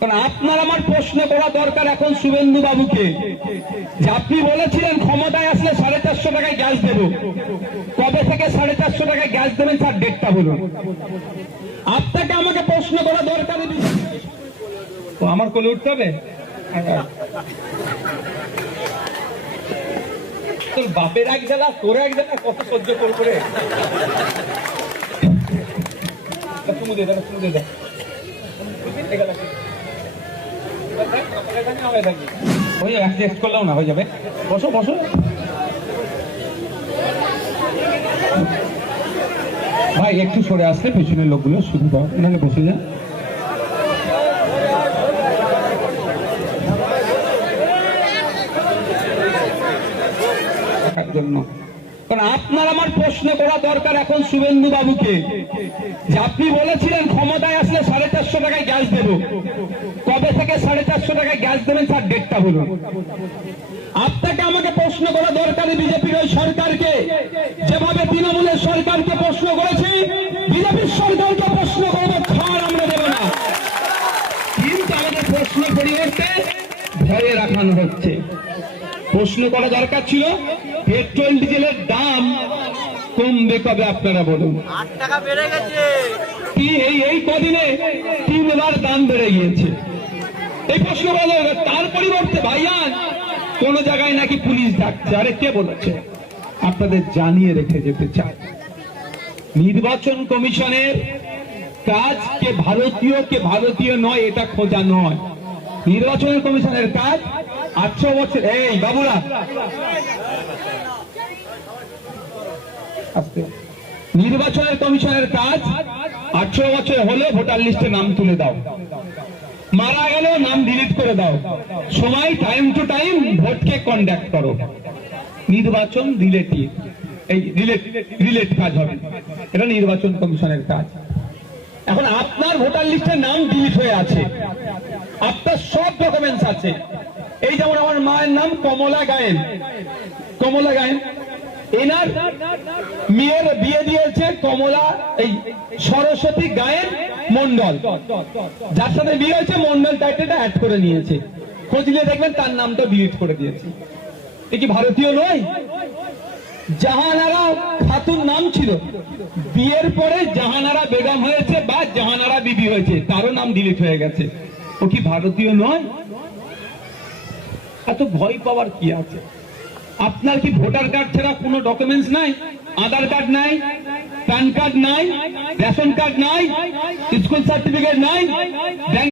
কারণ আপনার আমার প্রশ্ন করা দরকার এখন শুভেন্দু বাবুকে, যে আপনি বলেছিলেন ক্ষমতায় আসলে 450 টাকায় গ্যাস দেব। কবে থেকে 450 টাকায় গ্যাস দেবেন স্যার, ডেটটা বলুন। আপনাকে আমাকে প্রশ্ন করা দরকার। আমার কোলে উঠতে হবে? তোর বাপের এক জ্বালা, তোর এক জ্বালা, কত সহ্য করে। তুমি দে দাদা, তুমি দে দাদা। ওই অ্যাডজাস্ট করলাম না, হয়ে যাবে। বসো বসো। ভাই একটু সরে আসলে পেছনের লোকগুলো সুবিধা, নাহলে বসে যান। জন্য কারণ আপনার আমার প্রশ্ন করা দরকার এখন শুভেন্দু বাবুকে, যে আপনি বলেছিলেন ক্ষমতায় আসলে 450 টাকায় গ্যাস দেব। কবে থেকে 450 টাকায় গ্যাস দেবেন স্যার, ডেটটা বলুন। আপনাকে আমাকে প্রশ্ন করা দরকার বিজেপির ওই সরকারকে, যেভাবে তৃণমূলের সরকারকে প্রশ্ন করেছি, বিজেপির সরকারকে প্রশ্ন করবো, ছাড় আমরা দেব না। কিন্তু আমাদের প্রশ্ন পরিবর্তে ভয়ে রাখানো হচ্ছে। প্রশ্ন করা দরকার ছিল পেট্রোল ডিজেলের দাম কমবে কবে, আপনারা বলুন। 8 টাকা বেড়ে গেছে। কি এই কদিনে 3বার দাম বেড়ে গিয়েছে, এই প্রশ্ন করা দরকার। তার পরিবর্তে ভাইয়ান কোন জায়গায় নাকি পুলিশ ডাকছে। আরে কে বলেছে? আপনাদের জানিয়ে রেখে যেতে চাই, নির্বাচন কমিশনের কাজ কে ভারতীয় নয় এটা খোঁজা নয়। নির্বাচন কমিশনের কাজ 800 বছর। এই বাবুরা, নির্বাচনের কমিশনের কাজ 800 বছর হলে ভোটার লিস্টে নাম তুলে দাও, মারা গেল নাম ডিলিট করে দাও, সময় টাইম টু টাইম ভোটকে কন্ডাক্ট করো। নির্বাচন রিলেট কাজ হবে, এটা নির্বাচন কমিশনের কাজ। এখন আপনার ভোটার লিস্টের নাম ডিলিট হয়ে আছে, আপনার সব ডকুমেন্টস আছে। এই যেমন আমার মায়ের নাম কমলা গায়েন, এনার মেয়ের বিয়ে দিয়েছে কমলা এই সরস্বতী গায়েন মন্ডল, যার সাথে বিয়ে হয়েছে মন্ডল টাইটেলটা অ্যাড করে নিয়েছে। খুঁজলে দেখবেন তার নামটা ডিলিট করে দিয়েছে। এ কি ভারতীয় নয়? জাহানারা খাতুন নাম ছিল, বিয়ের পরে জাহানারা বেগম হয়েছে বা জাহানারা বিবি হয়েছে, তারও নাম ডিলিট হয়ে গেছে। ও কি ভারতীয় নয়? এত ভয় পাওয়ার কি আছে? আপনার কি ভোটার কার্ড ছাড়া কোনো ডকুমেন্টস নাই? আধার কার্ড নাই, প্যান কার্ড নাই, রেশন কার্ড নাই, স্কুল সার্টিফিকেট নাই,